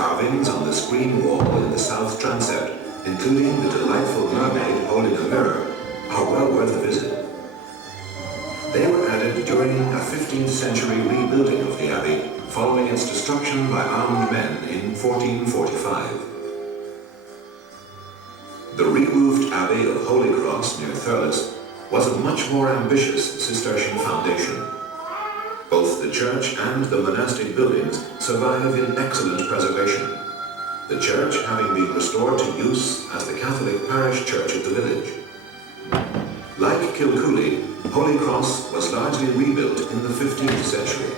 carvings on the screen wall in the south transept, including the delightful mermaid holding a mirror, are well worth a visit. They were added during a 15th century rebuilding of the abbey, following its destruction by armed men in 1445. The re-roofed Abbey of Holy Cross near Thurles was a much more ambitious Cistercian foundation. Both the church and the monastic buildings survive in excellent preservation, the church having been restored to use as the Catholic parish church of the village. Like Kilcooley, Holy Cross was largely rebuilt in the 15th century.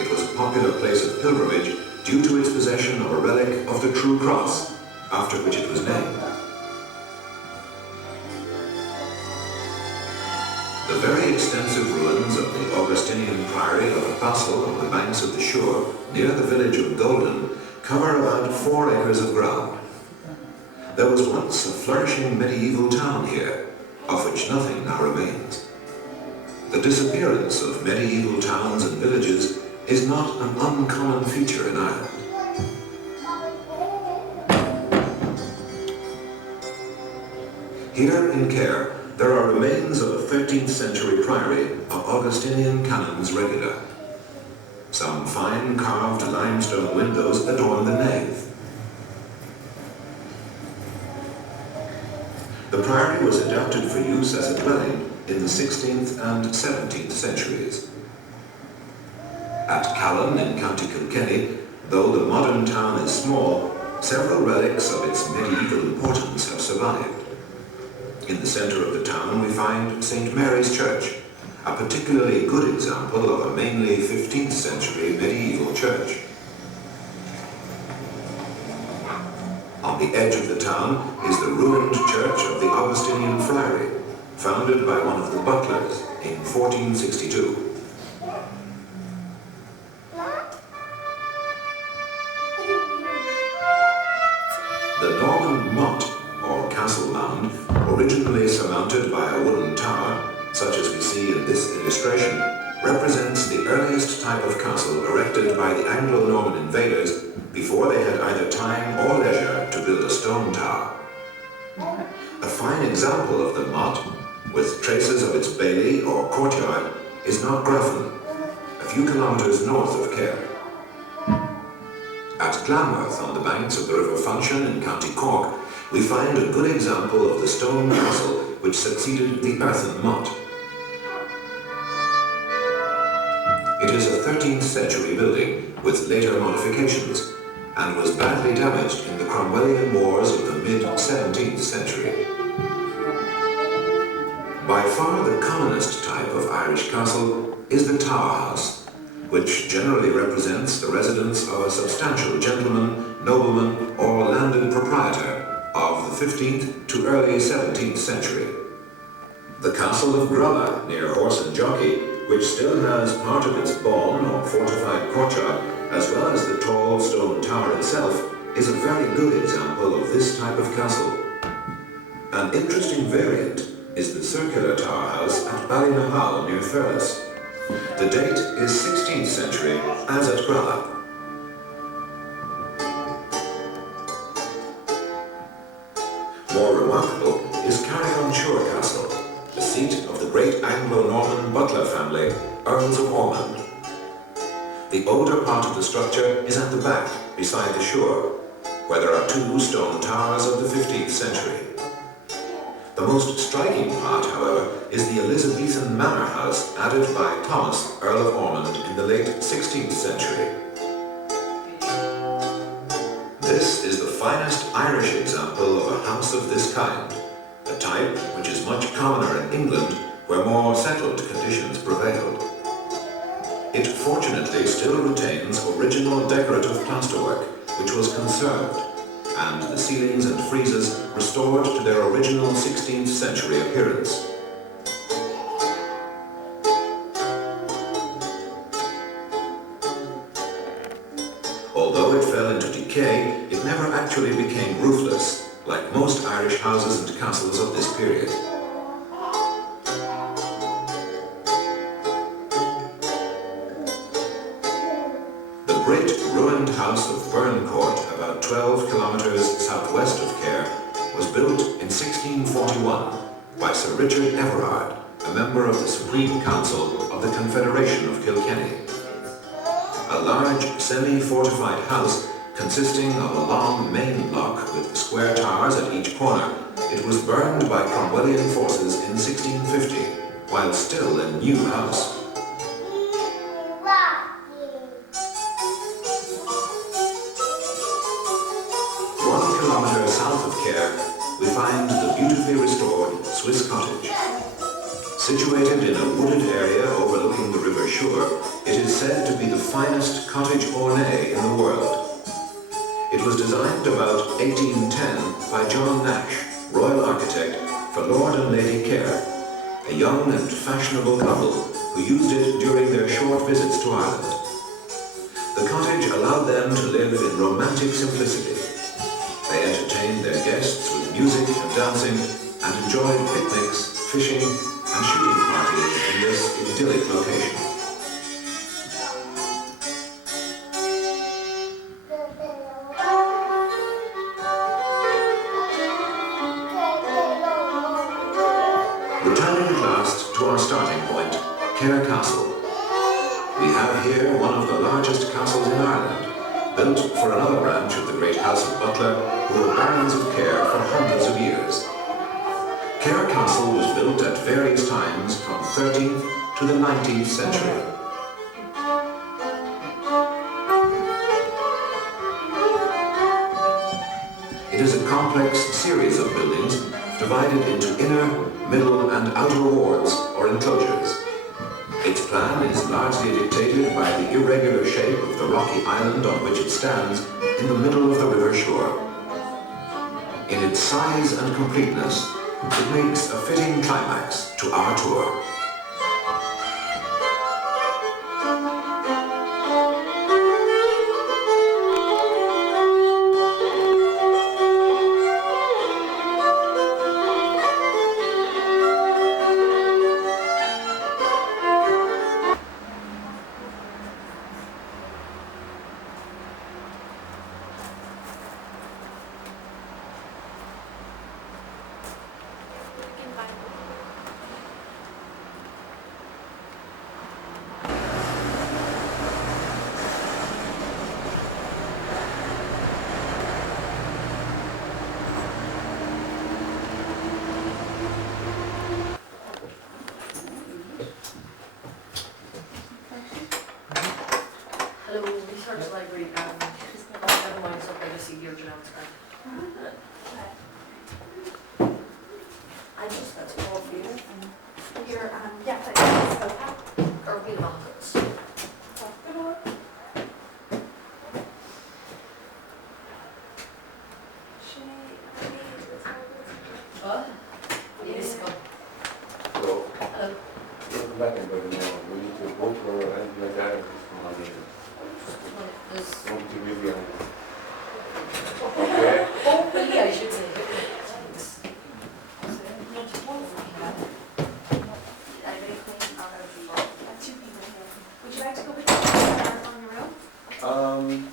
It was a popular place of pilgrimage due to its possession of a relic of the True Cross, after which it was named. The very extensive ruins of the Augustinian priory of Basel on the banks of the Suir, near the village of Golden, cover about 4 acres of ground. There was once a flourishing medieval town here, of which nothing now remains. The disappearance of medieval towns and villages is not an uncommon feature in Ireland. Here in Kerr, there are remains of a 13th century priory of Augustinian canons regular. Some fine carved limestone windows adorn the nave. The priory was adapted for use as a dwelling in the 16th and 17th centuries. At Callan in County Kilkenny, though the modern town is small, several relics of its medieval importance have survived. In the centre of the town we find St. Mary's Church, a particularly good example of a mainly 15th century medieval church. On the edge of the town is the ruined church of the Augustinian Friary, founded by one of the butlers in 1462. The Norman motte, or castle mound, originally surmounted by a wooden tower, such as we see in this illustration, represents the earliest type of castle erected by the Anglo-Norman invaders before they had either time or leisure to build a stone tower. A fine example of the motte, with traces of its bailey or courtyard, is Knockgraffan, a few kilometres north of Kerr. At Glanworth, on the banks of the River Funcheon in County Cork, we find a good example of the stone castle which succeeded the earthen motte. It is a 13th century building with later modifications and was badly damaged in the Cromwellian wars of the mid-17th century. By far the commonest type of Irish castle is the tower house, which generally represents the residence of a substantial gentleman, nobleman, or landed proprietor of the 15th to early 17th century. The castle of Gralla, near Horse and Jockey, which still has part of its bawn or fortified courtyard, as well as the tall stone tower itself, is a very good example of this type of castle. An interesting variant is the circular tower house at Ballynahal near Thurles. The date is 16th century, as at Gralla. More remarkable is Carrick-on-Shore Castle, the seat of the great Anglo-Norman Butler family, Earls of Ormond. The older part of the structure is at the back, beside the shore, where there are 2 stone towers of the 15th century. The most striking part, however, is the Elizabethan manor house added by Thomas, Earl of Ormond, in the late 16th century. This is the finest Irish example of a house of this kind, a type which is much commoner in England, where more settled conditions prevailed. It fortunately still retains original decorative plasterwork, which was conserved, and the ceilings and friezes restored to their original 16th century appearance. Although it fell into decay, it never actually became roofless, like most Irish houses and castles of this period. The great ruined house of Burncourt about 12 kilometres southwest of Cahir, was built in 1641 by Sir Richard Everard, a member of the Supreme Council of the Confederation of Kilkenny. A large semi-fortified house consisting of a long main block with square towers at each corner, it was burned by Cromwellian forces in 1650, while still a new house. 1 kilometre south of Cahir, we find the beautifully restored Swiss cottage. Situated in a wooded area overlooking the River Suir, it is said to be the finest cottage ornée in the world. It was designed about 1810 by John Nash, Royal Architect, for Lord and Lady Cahir, a young and fashionable couple who used it during their short visits to Ireland. The cottage allowed them to live in romantic simplicity. They entertained their guests with music and dancing and enjoyed picnics, fishing and shooting parties in this idyllic location. Returning at last to our starting point, Cahir Castle. We have here one of the largest castles in Ireland, built for another branch of the great House of Butler, who were barons of Cahir for hundreds of years. Cahir Castle was built at various times from 13th to the 19th century. It is a complex series of buildings divided into inner, middle and outer wards or enclosures. Its plan is largely dictated by the irregular shape of the rocky island on which it stands in the middle of the River Suir. In its size and completeness, it makes a fitting climax to our tour. Hello, research library. Never mind, it's okay to see your journals. I just got to call for you. Your, yeah, that's Or we markets. What? Yes, go. Hello. Hello. Welcome back, everybody. Now, we need to vote or anything like that. There's Want to really okay. hopefully I should say. Would you like to go with the on your own?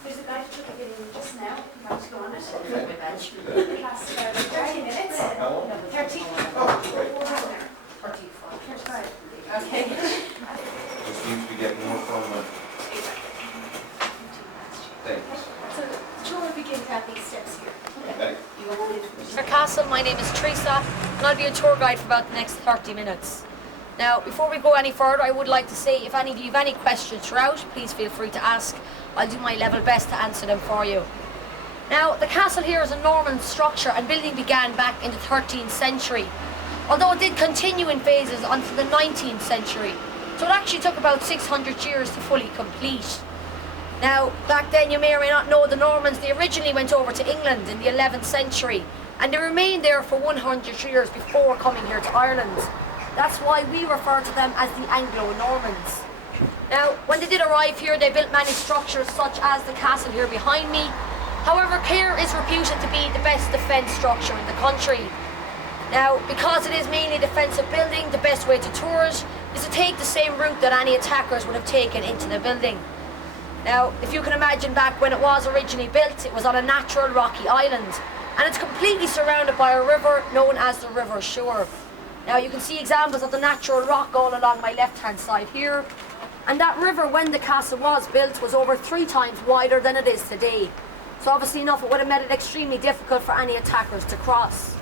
There's a guy who took it in just now, if you'd like to go on it. Okay. My badge. It lasts about 30 minutes. How long? 30. Oh, great. 35. Okay. Just seems to be getting more fun with things. So, the tour will begin at these steps here. Okay. Cahir Castle, my name is Teresa, and I'll be a tour guide for about the next 30 minutes. Now, before we go any further, I would like to say if any of you have any questions throughout, please feel free to ask. I'll do my level best to answer them for you. Now, the castle here is a Norman structure and building began back in the 13th century, although it did continue in phases until the 19th century. So it actually took about 600 years to fully complete. Now, back then, you may or may not know, the Normans, they originally went over to England in the 11th century, and they remained there for 100 years before coming here to Ireland. That's why we refer to them as the Anglo-Normans. Now, when they did arrive here, they built many structures such as the castle here behind me. However, Cahir is reputed to be the best defence structure in the country. Now, because it is mainly a defensive building, the best way to tour it is to take the same route that any attackers would have taken into the building. Now, if you can imagine back when it was originally built, it was on a natural rocky island, and it's completely surrounded by a river known as the River Suir. Now, you can see examples of the natural rock all along my left-hand side here, and that river, when the castle was built, was over 3 times wider than it is today. So obviously enough, it would have made it extremely difficult for any attackers to cross.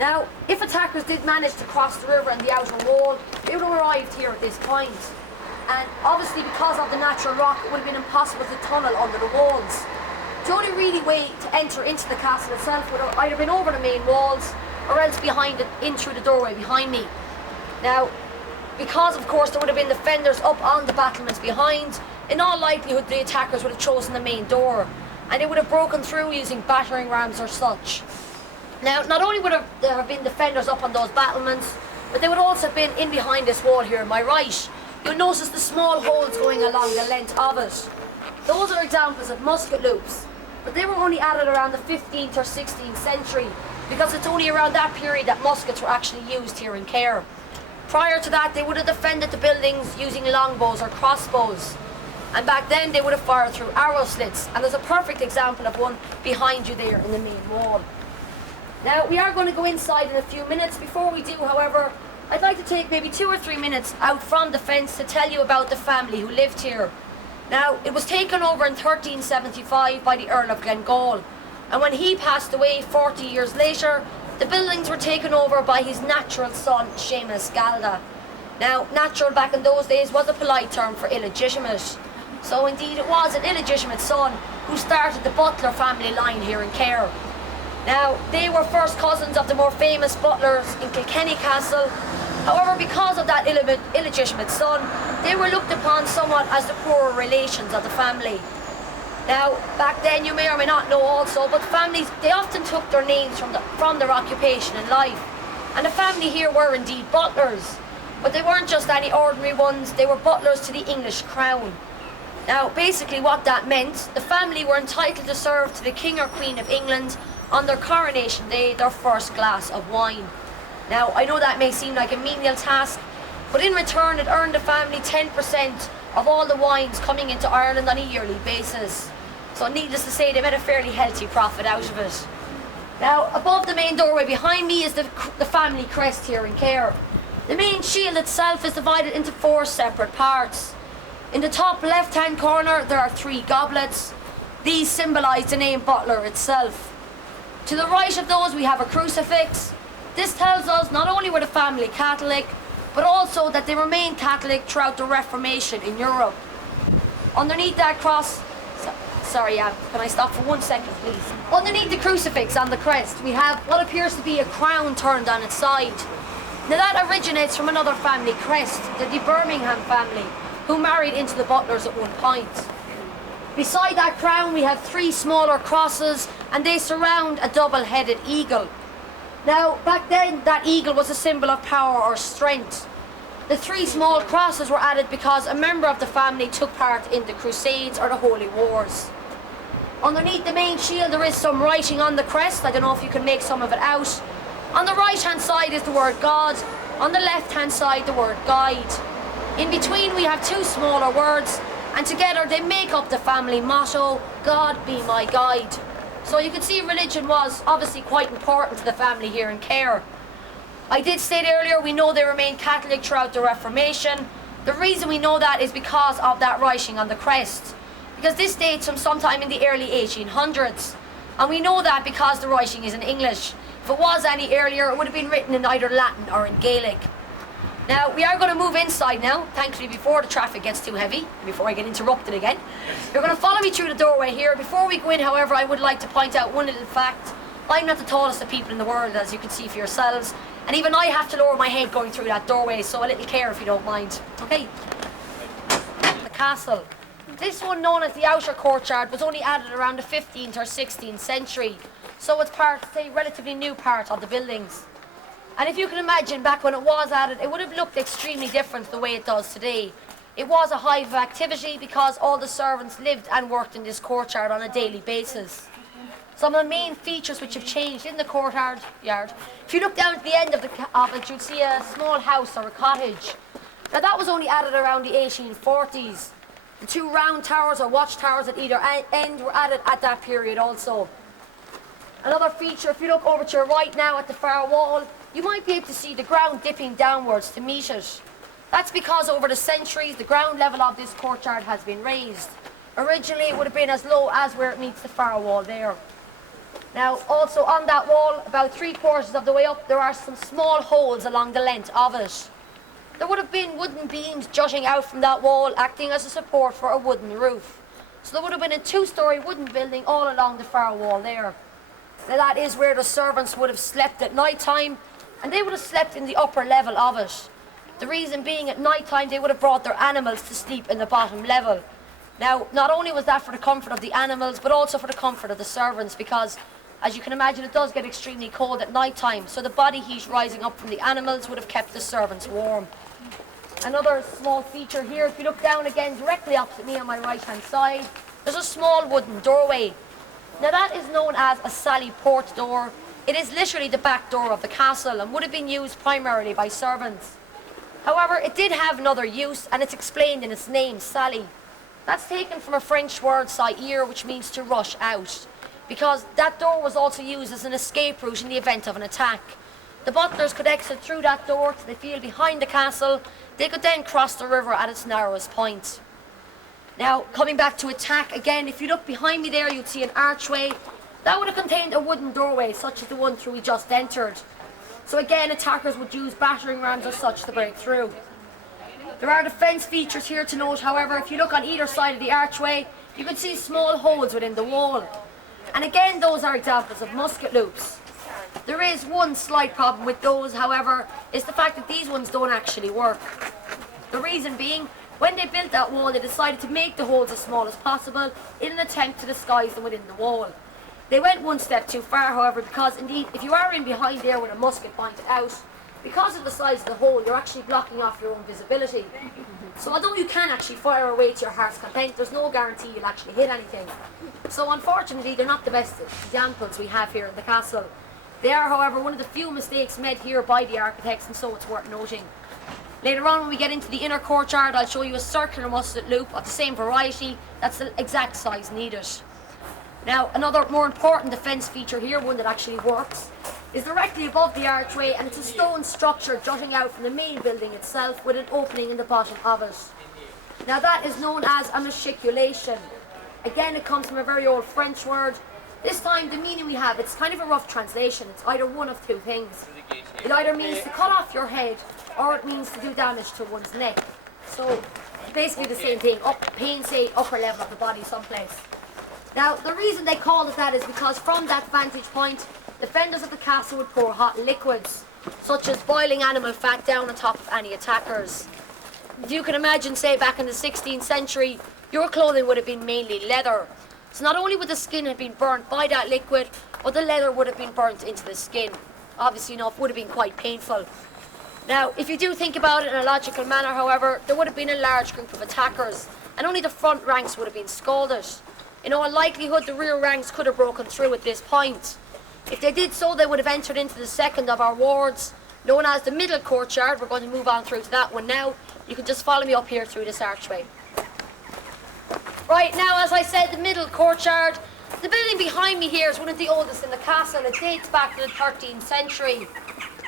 Now, if attackers did manage to cross the river and the outer wall, they would have arrived here at this point. And obviously because of the natural rock, it would have been impossible to tunnel under the walls. The only really way to enter into the castle itself would have either been over the main walls or else behind it, in through the doorway behind me. Now, because of course there would have been defenders up on the battlements behind, in all likelihood the attackers would have chosen the main door, and they would have broken through using battering rams or such. Now, not only would there have been defenders up on those battlements, but they would also have been in behind this wall here on my right. You'll notice the small holes going along the length of it. Those are examples of musket loops, but they were only added around the 15th or 16th century, because it's only around that period that muskets were actually used here in Cahir. Prior to that, they would have defended the buildings using longbows or crossbows. And back then, they would have fired through arrow slits, and there's a perfect example of one behind you there in the main wall. Now, we are going to go inside in a few minutes. Before we do, however, I'd like to take maybe 2 or 3 minutes out from the fence to tell you about the family who lived here. Now, it was taken over in 1375 by the Earl of Glengall, and when he passed away 40 years later, the buildings were taken over by his natural son, Seamus Galda. Now, natural back in those days was a polite term for illegitimate. So indeed it was an illegitimate son who started the Butler family line here in Cahir. Now, they were first cousins of the more famous butlers in Kilkenny Castle. However, because of that illegitimate son, they were looked upon somewhat as the poorer relations of the family. Now, back then, you may or may not know also, but families, they often took their names from their occupation in life. And the family here were indeed butlers. But they weren't just any ordinary ones, they were butlers to the English crown. Now, basically what that meant, the family were entitled to serve to the King or Queen of England on their coronation day their first glass of wine. Now, I know that may seem like a menial task, but in return it earned the family 10% of all the wines coming into Ireland on a yearly basis. So needless to say, they made a fairly healthy profit out of it. Now, above the main doorway behind me is the family crest here in Cahir. The main shield itself is divided into 4 separate parts. In the top left-hand corner there are 3 goblets. These symbolise the name Butler itself. To the right of those we have a crucifix. This tells us not only were the family Catholic, but also that they remained Catholic throughout the Reformation in Europe. Underneath that cross, can I stop for 1 second please? Underneath the crucifix on the crest we have what appears to be a crown turned on its side. Now that originates from another family crest, the de Birmingham family, who married into the Butlers at one point. Beside that crown we have 3 smaller crosses, and they surround a double-headed eagle. Now, back then that eagle was a symbol of power or strength. The 3 small crosses were added because a member of the family took part in the Crusades or the Holy Wars. Underneath the main shield there is some writing on the crest. I don't know if you can make some of it out. On the right hand side is the word God, on the left hand side the word guide. In between we have 2 smaller words, and together they make up the family motto, God be my guide. So you can see religion was obviously quite important to the family here in Cahir. I did state earlier we know they remained Catholic throughout the Reformation. The reason we know that is because of that writing on the crest, because this dates from sometime in the early 1800s, and we know that because the writing is in English. If it was any earlier, it would have been written in either Latin or in Gaelic. Now, we are going to move inside now, thankfully before the traffic gets too heavy, before I get interrupted again. You're going to follow me through the doorway here. Before we go in, however, I would like to point out one little fact. I'm not the tallest of people in the world, as you can see for yourselves, and even I have to lower my head going through that doorway, so a little care if you don't mind. Okay. The castle. This one, known as the outer courtyard, was only added around the 15th or 16th century, so it's part, say, relatively new part of the buildings. And if you can imagine, back when it was added, it would have looked extremely different to the way it does today. It was a hive of activity because all the servants lived and worked in this courtyard on a daily basis. Some of the main features which have changed in the courtyard, if you look down at the end of it, you'll see a small house or a cottage. Now that was only added around the 1840s. The 2 round towers or watchtowers at either end were added at that period also. Another feature, if you look over to your right now at the far wall, you might be able to see the ground dipping downwards to meet it. That's because over the centuries, the ground level of this courtyard has been raised. Originally, it would have been as low as where it meets the far wall there. Now, also on that wall, about 3/4 of the way up, there are some small holes along the length of it. There would have been wooden beams jutting out from that wall, acting as a support for a wooden roof. So there would have been a 2-storey wooden building all along the far wall there. Now that is where the servants would have slept at night time, and they would have slept in the upper level of it. The reason being, at night time they would have brought their animals to sleep in the bottom level. Now, not only was that for the comfort of the animals, but also for the comfort of the servants, because as you can imagine, it does get extremely cold at night time, so the body heat rising up from the animals would have kept the servants warm. Another small feature here, if you look down again directly opposite me on my right hand side, there's a small wooden doorway. Now that is known as a sally port door. It is literally the back door of the castle and would have been used primarily by servants. However, it did have another use, and it's explained in its name, sally. That's taken from a French word, saillir, which means to rush out, because that door was also used as an escape route in the event of an attack. The butlers could exit through that door to the field behind the castle. They could then cross the river at its narrowest point. Now, coming back to attack, again, if you look behind me there, you'd see an archway. That would have contained a wooden doorway, such as the one through we just entered. So again, attackers would use battering rams or such to break through. There are defence features here to note, however. If you look on either side of the archway, you can see small holes within the wall. And again, those are examples of musket loops. There is one slight problem with those, however, is the fact that these ones don't actually work. The reason being, when they built that wall, they decided to make the holes as small as possible in an attempt to disguise them within the wall. They went one step too far, however, because indeed, if you are in behind there with a musket pointed out, because of the size of the hole, you're actually blocking off your own visibility. So although you can actually fire away to your heart's content, there's no guarantee you'll actually hit anything. So unfortunately, they're not the best examples we have here in the castle. They are, however, one of the few mistakes made here by the architects, and so it's worth noting. Later on, when we get into the inner courtyard, I'll show you a circular musket loop of the same variety that's the exact size needed. Now, another more important defence feature here, one that actually works, is directly above the archway, and it's a stone structure jutting out from the main building itself with an opening in the bottom of it. Now that is known as a matriculation. Again, it comes from a very old French word. This time, the meaning we have, it's kind of a rough translation. It's either one of two things. It either means to cut off your head, or it means to do damage to one's neck. So, basically the same thing, pain, say, upper level of the body someplace. Now, the reason they called it that is because from that vantage point, defenders of the castle would pour hot liquids, such as boiling animal fat, down on top of any attackers. If you can imagine, say, back in the 16th century, your clothing would have been mainly leather. So not only would the skin have been burnt by that liquid, but the leather would have been burnt into the skin. Obviously enough, would have been quite painful. Now, if you do think about it in a logical manner, however, there would have been a large group of attackers, and only the front ranks would have been scalded. In all likelihood, the rear ranks could have broken through at this point. If they did so, they would have entered into the second of our wards, known as the middle courtyard. We're going to move on through to that one now. You can just follow me up here through this archway. Right, now, as I said, the middle courtyard. The building behind me here is one of the oldest in the castle. It dates back to the 13th century.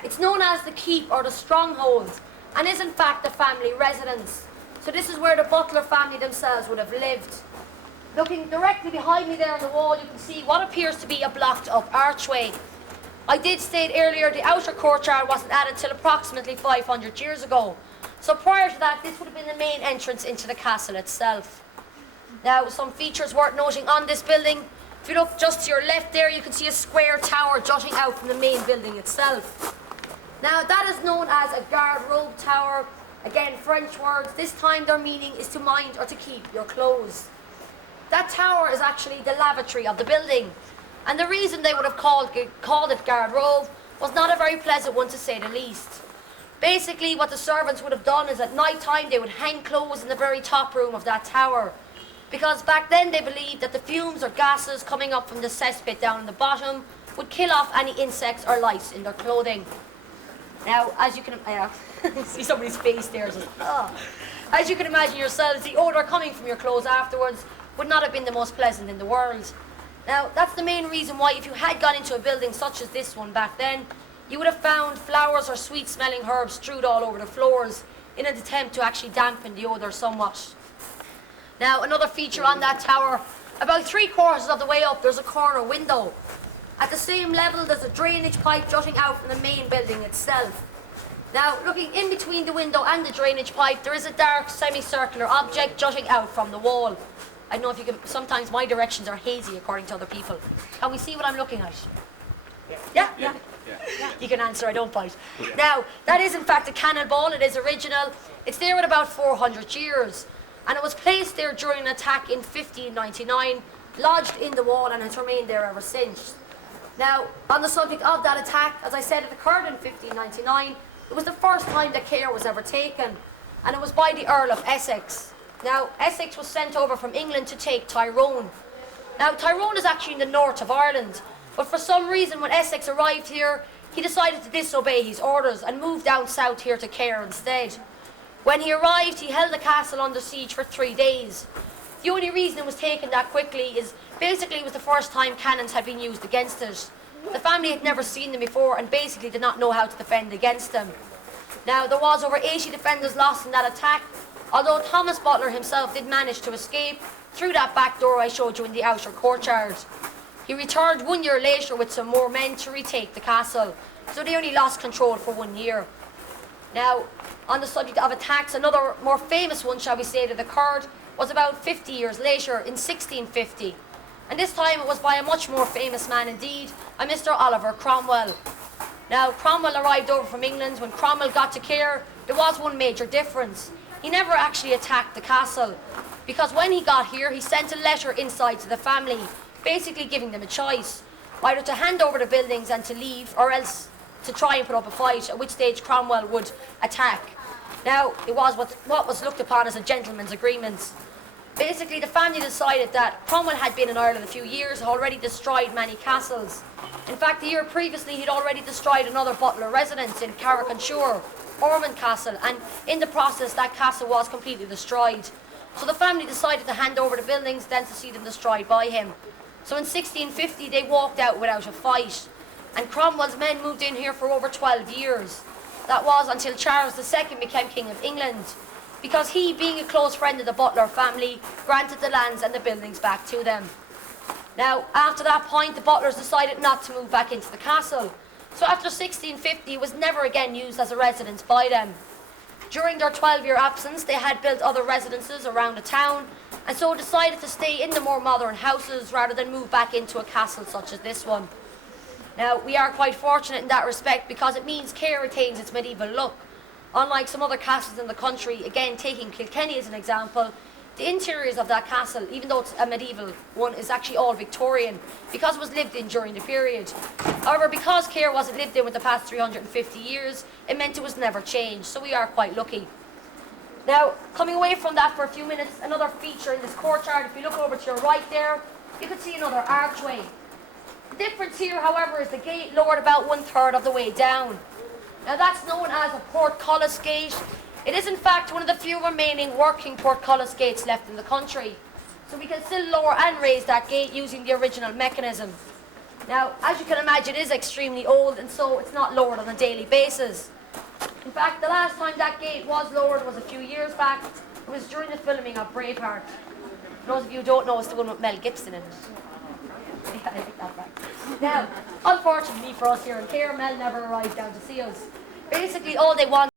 It's known as the keep or the stronghold, and is in fact the family residence. So this is where the Butler family themselves would have lived. Looking directly behind me there on the wall, you can see what appears to be a blocked up archway. I did state earlier the outer courtyard wasn't added till approximately 500 years ago. So prior to that, this would have been the main entrance into the castle itself. Now, some features worth noting on this building. If you look just to your left there, you can see a square tower jutting out from the main building itself. Now, that is known as a guard-robe tower. Again, French words. This time their meaning is to mind or to keep your clothes. That tower is actually the lavatory of the building. And the reason they would have called it guard-robe was not a very pleasant one, to say the least. Basically, what the servants would have done is at night time they would hang clothes in the very top room of that tower. Because back then they believed that the fumes or gases coming up from the cesspit down in the bottom would kill off any insects or lice in their clothing. Now, as you can see somebody's face there, just, As you can imagine yourselves, the odour coming from your clothes afterwards would not have been the most pleasant in the world. Now, that's the main reason why if you had gone into a building such as this one back then, you would have found flowers or sweet-smelling herbs strewed all over the floors in an attempt to actually dampen the odour somewhat. Now, another feature on that tower, about 3/4 of the way up, there's a corner window. At the same level, there's a drainage pipe jutting out from the main building itself. Now, looking in between the window and the drainage pipe, there is a dark semicircular object jutting out from the wall. I don't know if you can, sometimes my directions are hazy according to other people. Can we see what I'm looking at? Yeah? You can answer, I don't bite. Now, that is in fact a cannonball, it is original. It's there at about 400 years. And it was placed there during an attack in 1599, lodged in the wall and has remained there ever since. Now, on the subject of that attack, as I said, it occurred in 1599. It was the first time that care was ever taken, and it was by the Earl of Essex. Now, Essex was sent over from England to take Tyrone. Now, Tyrone is actually in the north of Ireland, but for some reason when Essex arrived here, he decided to disobey his orders and moved down south here to Cahir instead. When he arrived, he held the castle under siege for 3 days. The only reason it was taken that quickly is basically it was the first time cannons had been used against it. The family had never seen them before and basically did not know how to defend against them. Now, there was over 80 defenders lost in that attack, although Thomas Butler himself did manage to escape through that back door I showed you in the outer courtyard. He returned 1 year later with some more men to retake the castle, so they only lost control for 1 year. Now, on the subject of attacks, another more famous one, shall we say, that occurred was about 50 years later in 1650. And this time it was by a much more famous man indeed, a Mr. Oliver Cromwell. Now, Cromwell arrived over from England. When Cromwell got to Cahir, there was one major difference. He never actually attacked the castle, because when he got here, he sent a letter inside to the family, basically giving them a choice, either to hand over the buildings and to leave, or else to try and put up a fight, at which stage Cromwell would attack. Now, it was what was looked upon as a gentleman's agreement. Basically, the family decided that Cromwell had been in Ireland a few years, had already destroyed many castles. In fact, the year previously, he'd already destroyed another Butler residence in Carrick-on-Shore, Ormond Castle, and in the process, that castle was completely destroyed. So the family decided to hand over the buildings, then to see them destroyed by him. So in 1650, they walked out without a fight, and Cromwell's men moved in here for over 12 years. That was until Charles II became King of England, because he, being a close friend of the Butler family, granted the lands and the buildings back to them. Now, after that point, the Butlers decided not to move back into the castle. So after 1650, it was never again used as a residence by them. During their 12-year absence, they had built other residences around the town, and so decided to stay in the more modern houses rather than move back into a castle such as this one. Now, we are quite fortunate in that respect because it means Cahir retains its medieval look. Unlike some other castles in the country, again taking Kilkenny as an example, the interiors of that castle, even though it's a medieval one, is actually all Victorian because it was lived in during the period. However, because Cahir wasn't lived in with the past 350 years, it meant it was never changed, so we are quite lucky. Now, coming away from that for a few minutes, another feature in this courtyard, if you look over to your right there, you can see another archway. The difference here, however, is the gate lowered about 1/3 of the way down. Now that's known as a portcullis gate. It is in fact one of the few remaining working portcullis gates left in the country. So we can still lower and raise that gate using the original mechanism. Now, as you can imagine, it is extremely old and so it's not lowered on a daily basis. In fact, the last time that gate was lowered was a few years back. It was during the filming of Braveheart. For those of you who don't know, it's the one with Mel Gibson in it. Yeah, I think that's right. Now, unfortunately for us here in Cahir, Mel never arrived down to see us. Basically, all they wanted